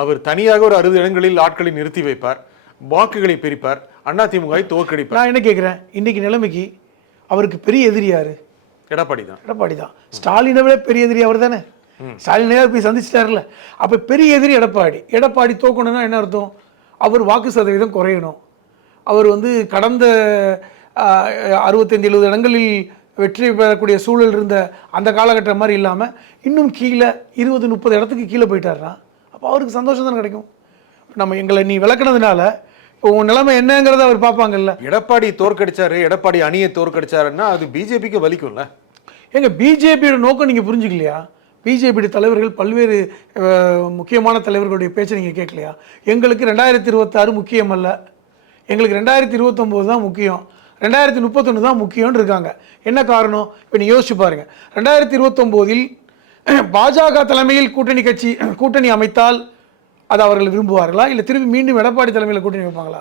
அவர் தனியாக ஒரு 60 இடங்களில் ஆட்களை நிறுத்தி வைப்பார், வாக்குகளை பிரிப்பார், அதிமுகவை தோற்கடிப்பார். நான் என்ன கேட்கிறேன், இன்னைக்கு நிலைமைக்கு அவருக்கு பெரிய எதிரி யாரு? எடப்பாடி தான். எடப்பாடி தான். ஸ்டாலினை விட பெரிய எதிரி அவர் தானே. ஸ்டாலின் போய் சந்திச்சிட்டாருல. அப்ப பெரிய எதிரி எடப்பாடி. எடப்பாடி தோக்கணும்னா என்ன அர்த்தம்? அவர் வாக்கு சதவீதம் குறையணும். அவர் கடந்த 65-70 இடங்களில் வெற்றி பெறக்கூடிய சூழல் இருந்த அந்த காலகட்டம் மாதிரி இல்லாமல் இன்னும் கீழே 20-30 இடத்துக்கு கீழே போயிட்டாருன்னா அப்போ அவருக்கு சந்தோஷம் தான் கிடைக்கும். நம்ம எங்களை நீ விளக்குனதுனால இப்போ உன் நிலைமை என்னங்கிறத அவர் பார்ப்பாங்கல்ல. எடப்பாடி தோற்கடிச்சாரு, எடப்பாடி அணியை தோற்கடிச்சாருன்னா அது பிஜேபிக்கு வலிக்கும்ல. எங்க பிஜேபியோட நோக்கம் நீங்கள் புரிஞ்சுக்கலையா? பிஜேபி தலைவர்கள் பல்வேறு முக்கியமான தலைவர்களுடைய பேச்சை நீங்கள் கேட்கலையா? எங்களுக்கு 2026 முக்கியம் அல்ல, எங்களுக்கு 2029 தான் முக்கியம், 2031 தான் முக்கியம்னு இருக்காங்க. என்ன காரணம்? இப்போ நீங்கள் யோசிச்சு பாருங்கள். 2029 பாஜக தலைமையில் கூட்டணி அமைத்தால் அது அவர்கள் விரும்புவார்களா, இல்லை திரும்பி மீண்டும் எடப்பாடி தலைமையில் கூட்டணி வைப்பாங்களா?